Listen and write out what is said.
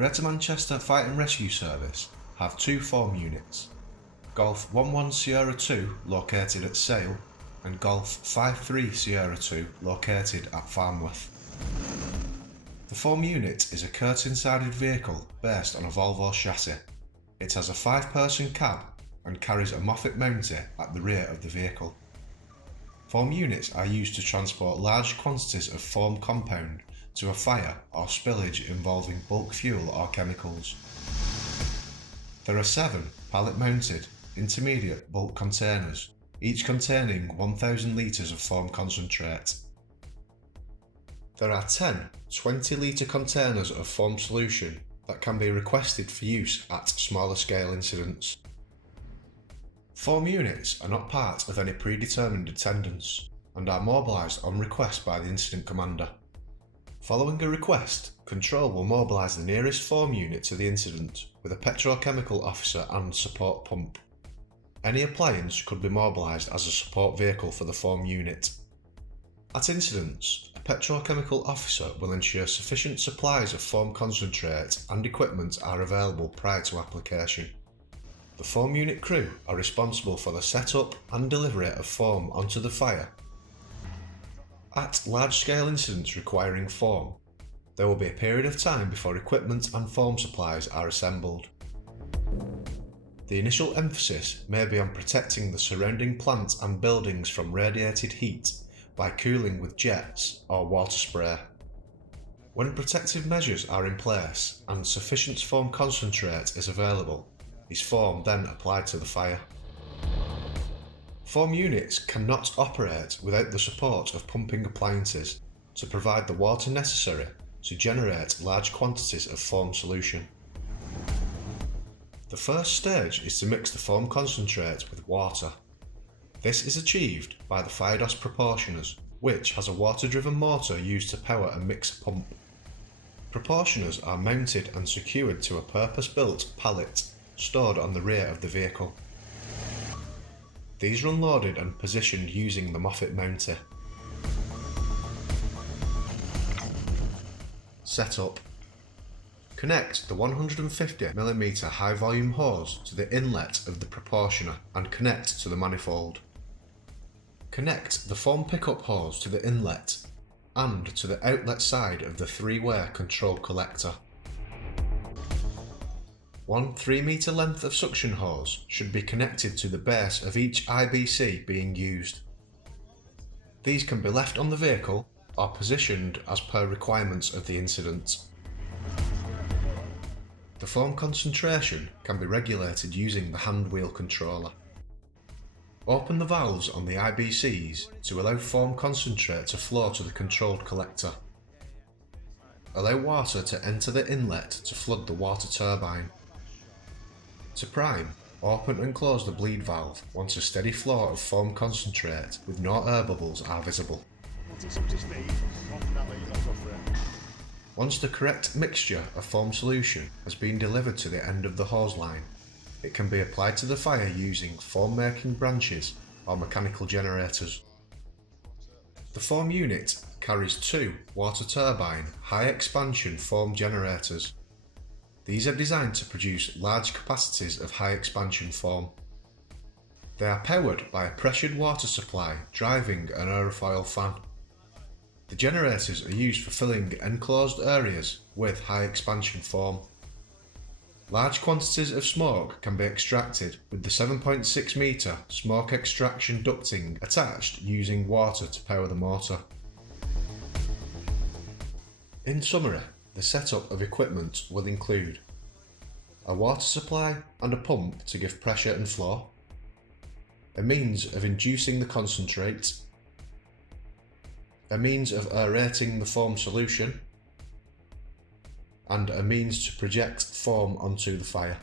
Greater Manchester Fire and Rescue Service have two foam units, Golf 11 Sierra 2 located at Sale and Golf 53 Sierra 2 located at Farnworth. The foam unit is a curtain-sided vehicle based on a Volvo chassis. It has a 5-person cab and carries a Moffett mounter at the rear of the vehicle. Foam units are used to transport large quantities of foam compound to a fire or spillage involving bulk fuel or chemicals. There are 7 pallet-mounted intermediate bulk containers, each containing 1,000 litres of foam concentrate. There are 10 20-litre containers of foam solution that can be requested for use at smaller scale incidents. Foam units are not part of any predetermined attendance and are mobilised on request by the incident commander. Following a request, control will mobilise the nearest foam unit to the incident with a petrochemical officer and support pump. Any appliance could be mobilised as a support vehicle for the foam unit. At incidents, a petrochemical officer will ensure sufficient supplies of foam concentrate and equipment are available prior to application. The foam unit crew are responsible for the setup and delivery of foam onto the fire. At large-scale incidents requiring foam, there will be a period of time before equipment and foam supplies are assembled. The initial emphasis may be on protecting the surrounding plant and buildings from radiated heat by cooling with jets or water spray. When protective measures are in place and sufficient foam concentrate is available, is foam then applied to the fire. Foam units cannot operate without the support of pumping appliances to provide the water necessary to generate large quantities of foam solution. The first stage is to mix the foam concentrate with water. This is achieved by the FIDOS proportioners, which has a water-driven motor used to power a mixer pump. Proportioners are mounted and secured to a purpose-built pallet stored on the rear of the vehicle. These are unloaded and positioned using the Moffett mounter. Setup. Connect the 150mm high volume hose to the inlet of the proportioner and connect to the manifold. Connect the foam pickup hose to the inlet and to the outlet side of the 3-way control collector. One 3-metre length of suction hose should be connected to the base of each IBC being used. These can be left on the vehicle or positioned as per requirements of the incident. The foam concentration can be regulated using the hand wheel controller. Open the valves on the IBCs to allow foam concentrate to flow to the controlled collector. Allow water to enter the inlet to flood the water turbine. To prime, open and close the bleed valve once a steady flow of foam concentrate with no air bubbles are visible. Once the correct mixture of foam solution has been delivered to the end of the hose line, it can be applied to the fire using foam-making branches or mechanical generators. The foam unit carries 2 water turbine high-expansion foam generators. These are designed to produce large capacities of high-expansion foam. They are powered by a pressured water supply driving an aerofoil fan. The generators are used for filling enclosed areas with high-expansion foam. Large quantities of smoke can be extracted with the 7.6 metre smoke extraction ducting attached using water to power the motor. In summary, the setup of equipment will include a water supply and a pump to give pressure and flow, a means of inducing the concentrate, a means of aerating the foam solution, and a means to project foam onto the fire.